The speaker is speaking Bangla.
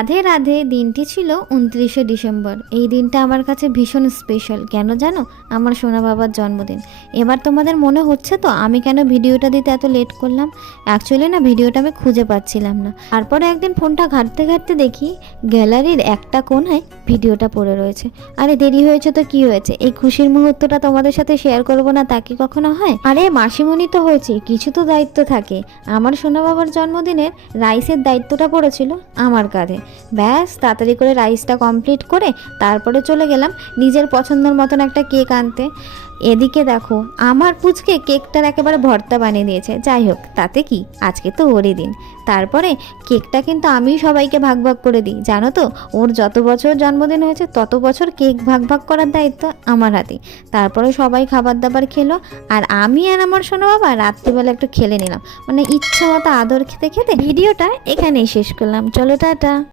রাধে রাধে। দিনটি ছিল 29শে ডিসেম্বর। এই দিনটা আমার কাছে ভীষণ স্পেশাল। কেন জানো? আমার সোনা বাবার জন্মদিন। এবার তোমাদের মনে হচ্ছে তো আমি কেন ভিডিওটা দিতে এত লেট করলাম। অ্যাকচুয়ালি না, ভিডিওটা আমি খুঁজে পাচ্ছিলাম না। তারপরে একদিন ফোনটা ঘাঁটতে ঘাঁটতে দেখি গ্যালারির একটা কোণায় ভিডিওটা পড়ে রয়েছে। আরে দেরি হয়েছে তো কি হয়েছে, এই খুশির মুহূর্তটা তোমাদের সাথে শেয়ার করবো না তা কি কখনো হয়? আরে মাসিমণি তো হয়েছে, কিছু তো দায়িত্ব থাকে। আমার সোনা বাবার জন্মদিনের রাইসের দায়িত্বটা পড়েছিল আমার কাঁধে। ব্যাস তাড়াতাড়ি করে রাইসটা কমপ্লিট করে তারপরে চলে গেলাম নিজের পছন্দের মতন একটা কেক আনতে। এদিকে দেখো আমার পুচকে কেকটার একেবারে ভর্তা বানিয়ে দিয়েছে। যাই হোক, তাতে কি, আজকে তো ওরই দিন। তারপরে কেকটা কিন্তু আমিই সবাইকে ভাগ ভাগ করে দিই, জানো তো। ওর যত বছর জন্মদিন হয়েছে তত বছর কেক ভাগ ভাগ করার দায়িত্ব আমার হাতে। তারপরে সবাই খাবার দাবার খেলো, আর আমি আর আমার সোনা বাবা রাত্রিবেলা একটু খেলে নিলাম, মানে ইচ্ছা মতো আদর খেতে খেতে। ভিডিওটা এখানেই শেষ করলাম। চলো টাটা।